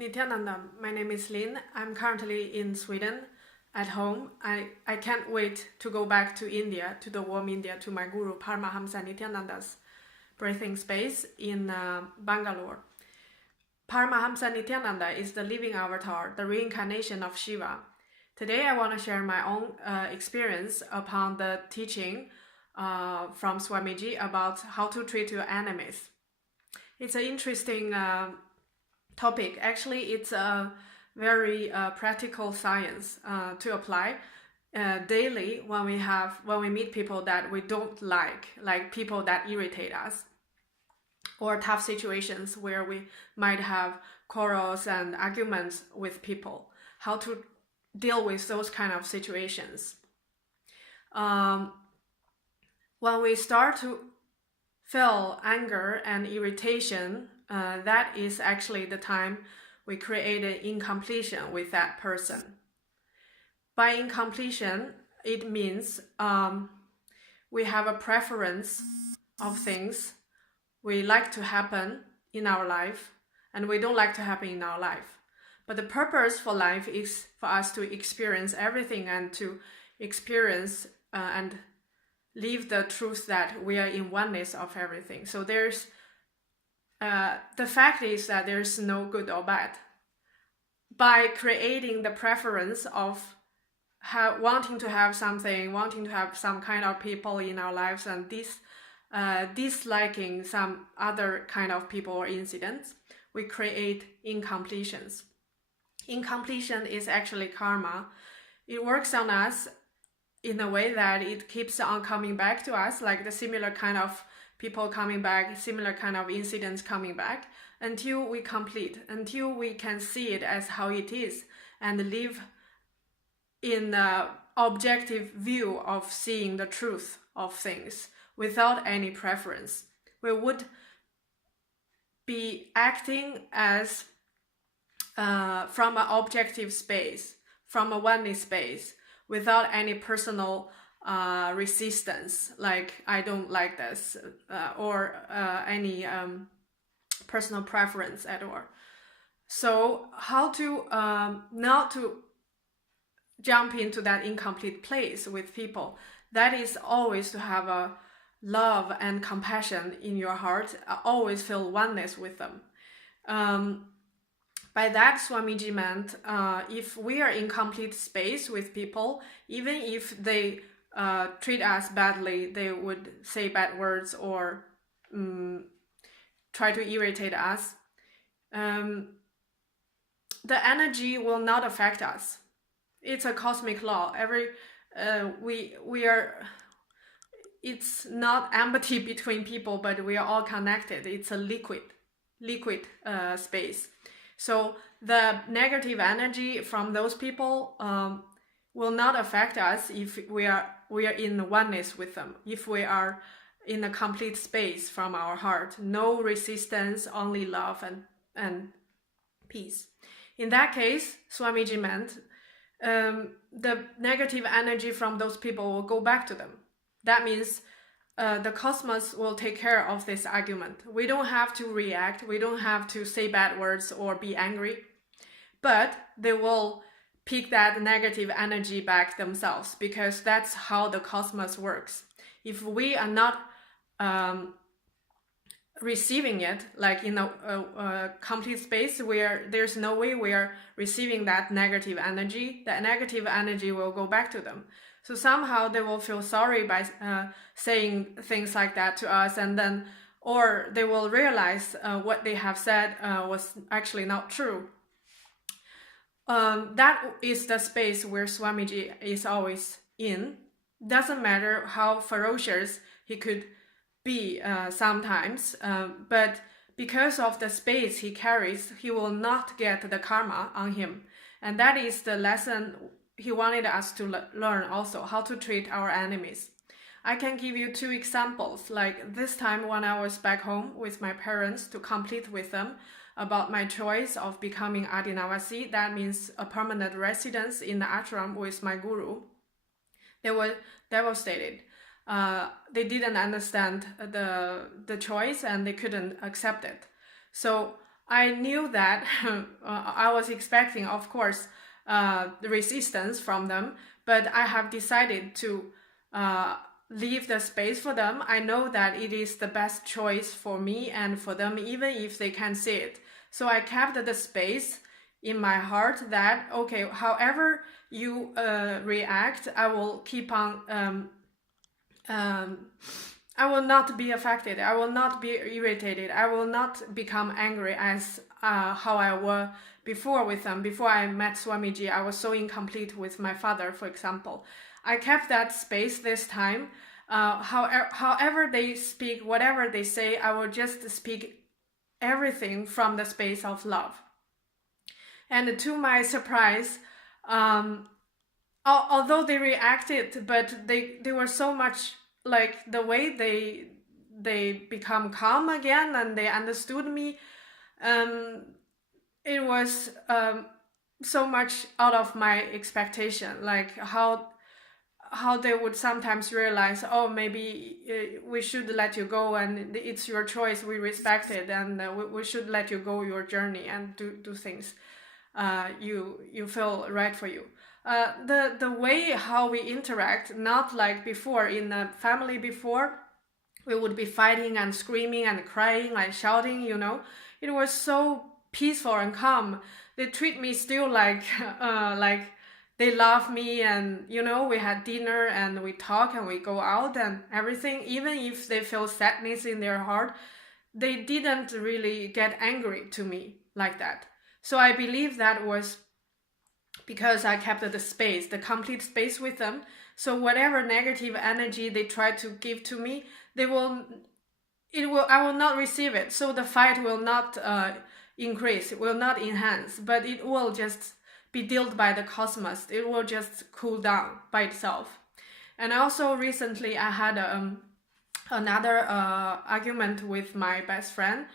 Nithyananda, my name is Lin. I'm currently in Sweden at home. I can't wait to go back to India, to the warm India, to my guru Paramahamsa Nithyananda's breathing space in Bangalore. Paramahamsa Nithyananda is the living avatar, the reincarnation of Shiva. Today I want to share my own experience upon the teaching from Swamiji about how to treat your enemies. It's an interesting topic. Actually, it's a very practical science to apply daily when we meet people that we don't like people that irritate us, or tough situations where we might have quarrels and arguments with people. How to deal with those kind of situations. When we start to feel anger and irritation, that is actually the time we create an incompletion with that person. By incompletion, it means we have a preference of things we like to happen in our life and we don't like to happen in our life. But the purpose for life is for us to experience everything and to experience and live the truth that we are in oneness of everything. So there's the fact is that there's no good or bad. By creating the preference of wanting to have something, wanting to have some kind of people in our lives, and disliking some other kind of people or incidents, we create incompletions. Incompletion is actually karma. It works on us in a way that it keeps on coming back to us, like the similar kind of people coming back, similar kind of incidents coming back, until we complete, until we can see it as how it is and live in the objective view of seeing the truth of things without any preference. We would be acting as from an objective space, from a oneness space, without any personal resistance, like I don't like this, or any personal preference at all. So how to not to jump into that incomplete place with people? That is always to have a love and compassion in your heart, always feel oneness with them. By that, Swamiji meant if we are in complete space with people, even if they treat us badly, they would say bad words or try to irritate us, the energy will not affect us. It's a cosmic law. We are. It's not empty between people, but we are all connected. It's a liquid space. So the negative energy from those people will not affect us if we are in oneness with them. If we are in a complete space from our heart, no resistance, only love and peace. In that case, Swamiji meant the negative energy from those people will go back to them. That means the cosmos will take care of this argument. We don't have to react. We don't have to say bad words or be angry. But they will pick that negative energy back themselves, because that's how the cosmos works. If we are not receiving it, like in a complete space where there's no way we are receiving that negative energy, that negative energy will go back to them. So somehow they will feel sorry by saying things like that to us, and then, or they will realize what they have said was actually not true. That is the space where Swamiji is always in. Doesn't matter how ferocious he could be sometimes, but because of the space he carries, he will not get the karma on him. And that is the lesson he wanted us to learn also, how to treat our enemies. I can give you 2 examples. Like this time when I was back home with my parents to complete with them about my choice of becoming Adinavasi, that means a permanent residence in the ashram with my guru. They were devastated. They didn't understand the choice and they couldn't accept it. So I knew that I was expecting, of course, the resistance from them, but I have decided to leave the space for them. I know that it is the best choice for me and for them, even if they can't see it. So I kept the space in my heart that, okay, however you react, I will keep on I will not be affected. I will not be irritated. I will not become angry as how I was before with them. Before I met Swamiji, I was so incomplete with my father, for example. I kept that space this time. However they speak, whatever they say, I will just speak everything from the space of love. And to my surprise, although they reacted, but they were so much like the way they become calm again and they understood me. It was so much out of my expectation, like how they would sometimes realize, oh, maybe we should let you go and it's your choice, we respect it, and we should let you go your journey and do things you feel right for you. The way how we interact, not like before in a family. Before, we would be fighting and screaming and crying and shouting, it was so peaceful and calm. They treat me still like they love me, and we had dinner and we talk and we go out and everything. Even if they feel sadness in their heart, they didn't really get angry to me like that. So I believe that was because I kept the space, the complete space with them. So whatever negative energy they try to give to me, I will not receive it. So the fight will not increase, it will not enhance, but it will just be dealt by the cosmos. It will just cool down by itself. And also recently I had another argument with my best friend.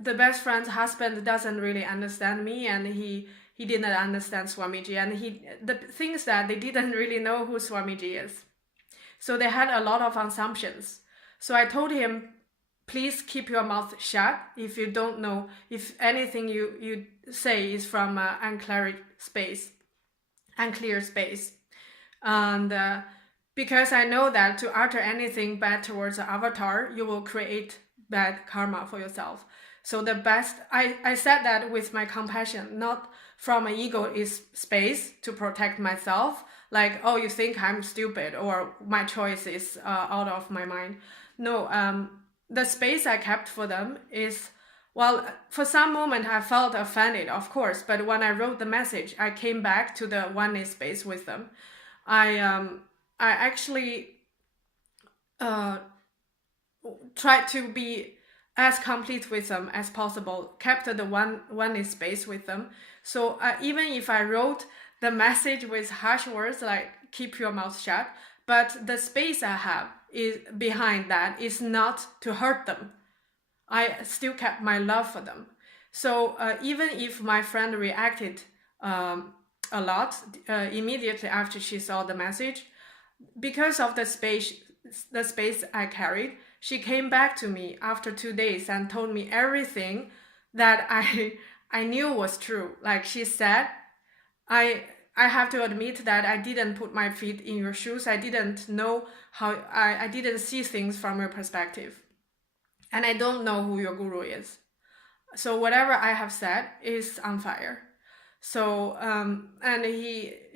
The best friend's husband doesn't really understand me, and he didn't understand Swamiji, and the things that they didn't really know who Swamiji is. So they had a lot of assumptions. So I told him, please keep your mouth shut if you don't know, if anything you say is from unclear space. And because I know that to utter anything bad towards the avatar, you will create bad karma for yourself. So the best, I said that with my compassion, not from an ego space to protect myself, like, oh, you think I'm stupid or my choice is out of my mind. No, the space I kept for them is, well, for some moment I felt offended, of course, but when I wrote the message, I came back to the oneness space with them. I actually tried to be as complete with them as possible, kept the oneness space with them. So even if I wrote the message with harsh words like keep your mouth shut, but the space I have is behind that is not to hurt them. I still kept my love for them. So even if my friend reacted a lot immediately after she saw the message, because of the space I carried, she came back to me after 2 days and told me everything that I knew was true. Like she said, I have to admit that I didn't put my feet in your shoes. I didn't know how, I didn't see things from your perspective. And I don't know who your guru is. So whatever I have said is on fire. So, and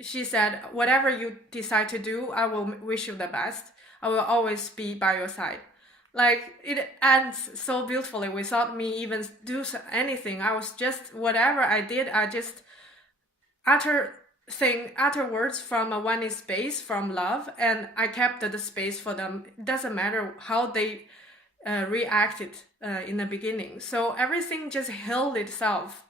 she said, whatever you decide to do, I will wish you the best. I will always be by your side. Like, it ends so beautifully without me even do anything. I was just, whatever I did, I just utter words from a oneness space, from love, and I kept the space for them. It doesn't matter how they reacted in the beginning. So everything just healed itself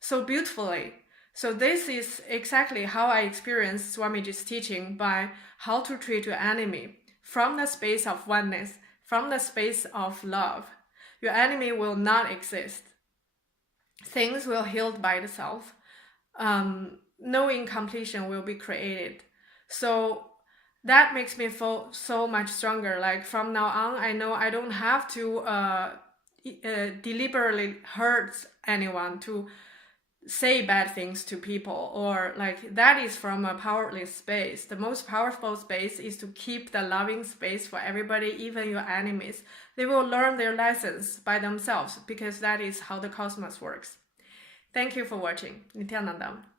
so beautifully. So this is exactly how I experienced Swamiji's teaching, by how to treat your enemy from the space of oneness, from the space of love. Your enemy will not exist. Things will heal by itself. No incompletion will be created. So that makes me feel so much stronger. Like from now on, I know I don't have to deliberately hurts anyone, to say bad things to people, or like that is from a powerless space. The most powerful space is to keep the loving space for everybody, even your enemies. They will learn their lessons by themselves, because that is how the cosmos works. Thank you for watching. Nithyanandam.